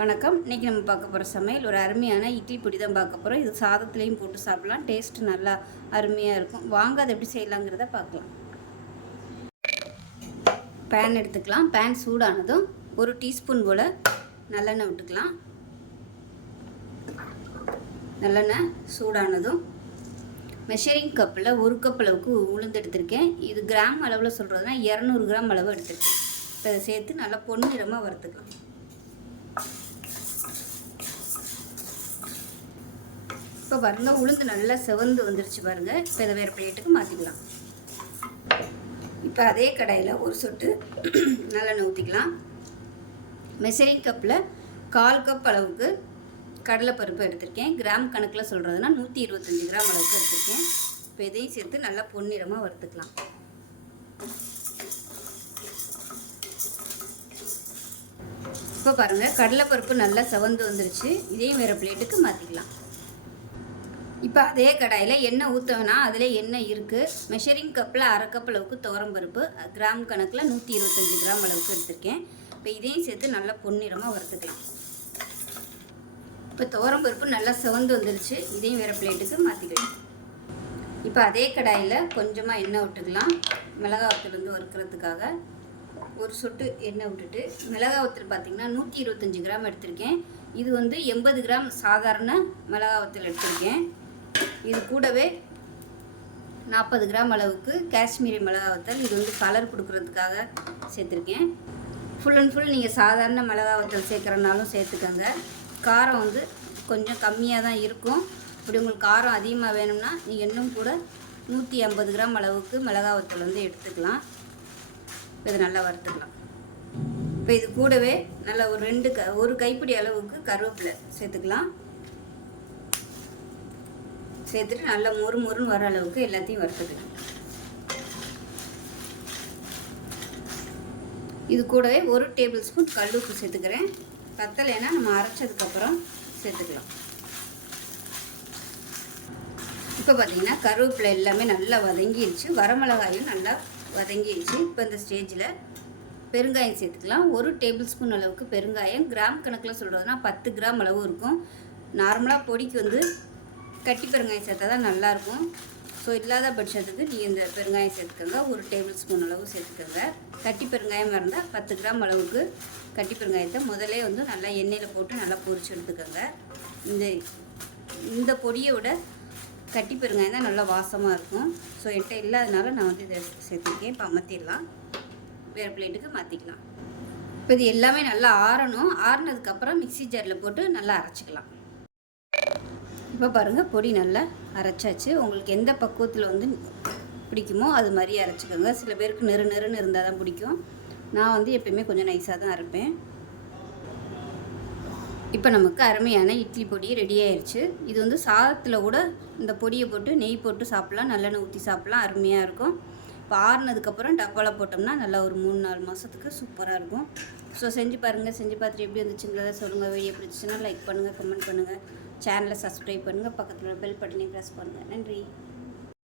வணக்கம். இன்றைக்கி நம்ம பார்க்க போகிற சமையல் ஒரு அருமையான இட்லி பொடி தான் பார்க்க போகிறோம். இது சாதத்துலேயும் போட்டு சாப்பிட்லாம். டேஸ்ட்டு நல்லா அருமையாக இருக்கும். வாங்க அதை எப்படி செய்யலாங்கிறத பார்க்கலாம். பேன் எடுத்துக்கலாம். பேன் சூடானதும் ஒரு டீஸ்பூன் போல் நல்லெண்ணெய் விட்டுக்கலாம். நல்லெண்ணெய் சூடானதும் மெஷரிங் கப்பில் 1 கப் அளவுக்கு உளுந்து எடுத்திருக்கேன். இது கிராம் அளவில் சொல்கிறதுனா 200 கிராம் அளவு எடுத்திருக்கேன். இப்போ அதை சேர்த்து நல்லா பொன்னிறமாக வறுத்துக்கலாம். இப்போ பாருங்கள், உளுந்து நல்லா செவந்து வந்துருச்சு பாருங்கள். இப்போ இதை வேறு பிளேட்டுக்கு மாற்றிக்கலாம். இப்போ அதே கடாயில் ஒரு சொட்டு நல்லெண்ணெய் ஊற்றிக்கலாம். மெஷரிங் கப்பில் 1/4 கப் அளவுக்கு கடலைப்பருப்பு எடுத்திருக்கேன். கிராம் கணக்கில் சொல்கிறதுனா 125 கிராம் அளவுக்கு எடுத்திருக்கேன். இப்போ இதையும் சேர்த்து நல்லா பொன்னிறமாக வறுத்துக்கலாம். இப்போ பாருங்கள், கடலைப்பருப்பு நல்லா செவந்து வந்துருச்சு. இதையும் வேறு பிளேட்டுக்கு மாற்றிக்கலாம். இப்போ அதே கடாயில் எண்ணெய் ஊற்றவேனா, அதில் எண்ணெய் இருக்குது. மெஷரிங் கப்பில் 1/2 கப் அளவுக்கு துவரம்பருப்பு கிராம் கணக்கில் 125 கிராம் அளவுக்கு எடுத்திருக்கேன். இப்போ இதையும் சேர்த்து நல்லா பொன்னிறமாக வறுத்துக்கலாம். இப்போ துவரம்பருப்பு நல்லா செவந்து வந்துருச்சு. இதையும் வேறு பிளேட்டுக்கு மாற்றிக்கலாம். இப்போ அதே கடாயில் கொஞ்சமாக எண்ணெய் விட்டுக்கலாம். மிளகாய் வத்தல் வறுக்கிறதுக்காக ஒரு சொட்டு எண்ணெய் விட்டுட்டு, மிளகாய் வத்தல் பார்த்திங்கன்னா 125 கிராம் எடுத்திருக்கேன். இது 80 கிராம் சாதாரண மிளகாய் வத்தல் எடுத்திருக்கேன். இது கூடவே 40 கிராம் அளவுக்கு காஷ்மீரி மிளகாய் வத்தல். இது கலர் கொடுக்குறதுக்காக சேர்த்துருக்கேன். ஃபுல் அண்ட் ஃபுல் நீங்கள் சாதாரண மிளகாய் வத்தல் சேர்க்குறனாலும் சேர்த்துக்கோங்க. காரம் கொஞ்சம் கம்மியாக தான் இருக்கும். இப்படி உங்களுக்கு காரம் அதிகமாக வேணும்னா நீங்கள் இன்னும் கூட 150 கிராம் அளவுக்கு மிளகாய் வத்தல் எடுத்துக்கலாம். இப்போ இதை நல்லா வறுத்துக்கலாம். இப்போ இது கூடவே நல்லா ஒரு கைப்பிடி அளவுக்கு கருவேப்பிலை சேர்த்துக்கலாம். சேர்த்துட்டு நல்லா மொறுன்னு வர அளவுக்கு எல்லாத்தையும் வறுத்துக்கலாம். இது கூடவே 1 டேபிள் ஸ்பூன் கல் உப்பு சேர்த்துக்கிறேன். பத்தலைன்னா நம்ம அரைச்சதுக்கப்புறம் சேர்த்துக்கலாம். இப்போ பார்த்திங்கன்னா கருவேப்பிலை எல்லாமே நல்லா வதங்கிடுச்சு. வரமிளகாயும் நல்லா வதங்கிடுச்சு. இப்போ இந்த ஸ்டேஜில் பெருங்காயம் சேர்த்துக்கலாம். 1 டேபிள் ஸ்பூன் அளவுக்கு பெருங்காயம். கிராம் கணக்கில் சொல்கிறதுனா 10 கிராம் அளவு இருக்கும். நார்மலாக பொடிக்கு கட்டி பெருங்காயம் சேர்த்தா தான் நல்லாயிருக்கும். ஸோ இல்லாத பட்சத்துக்கு நீங்கள் இந்த பெருங்காயம் சேர்த்துக்கோங்க. 1 டேபிள் ஸ்பூன் அளவு சேர்த்துக்கோங்க. கட்டி பெருங்காயம் இருந்தால் 10 கிராம் அளவுக்கு கட்டி பெருங்காயத்தை முதலே நல்லா எண்ணெயில் போட்டு நல்லா பொரிச்சு எடுத்துக்கோங்க. இந்த பொடியை விட கட்டி பெருங்காயம் தான் நல்லா வாசமாக இருக்கும். ஸோ என்கிட்ட இல்லாதனால நான் இதை சேர்த்துருக்கேன். இப்போ அமர்த்திடலாம். வேறு பிளேட்டுக்கு மாற்றிக்கலாம். இப்போ இது எல்லாமே நல்லா ஆறணும். ஆறினதுக்கப்புறம் மிக்ஸி ஜாரில் போட்டு நல்லா அரைச்சிக்கலாம். இப்போ பாருங்கள், பொடி நல்லா அரைச்சாச்சு. உங்களுக்கு எந்த பக்குவத்தில் பிடிக்குமோ அது மாதிரி அரைச்சிக்கோங்க. சில பேருக்கு நெருன்னு இருந்தால் தான் பிடிக்கும். நான் எப்பயுமே கொஞ்சம் நைஸாக தான் அரைப்பேன். இப்போ நமக்கு அருமையான இட்லி பொடி ரெடி ஆயிடுச்சு. இது சாதத்தில் கூட இந்த பொடியை போட்டு நெய் போட்டு சாப்பிட்லாம். நல்லெண்ணெய் ஊற்றி சாப்பிட்லாம். அருமையாக இருக்கும். இப்போ ஆறுனதுக்கப்புறம் டப்பாவில் போட்டோம்னா நல்லா ஒரு 3-4 மாதத்துக்கு சூப்பராக இருக்கும். ஸோ செஞ்சு பாருங்கள். செஞ்சு பார்த்துட்டு எப்படி வந்துச்சுங்கிறத சொல்லுங்கள். வீடியோ பிடிச்சிச்சுன்னா லைக் பண்ணுங்கள், கமெண்ட் பண்ணுங்கள், சேனலை சப்ஸ்கிரைப் பண்ணுங்கள், பக்கத்தில் பெல் பட்டனையும் ப்ரெஸ் பண்ணுங்கள். நன்றி.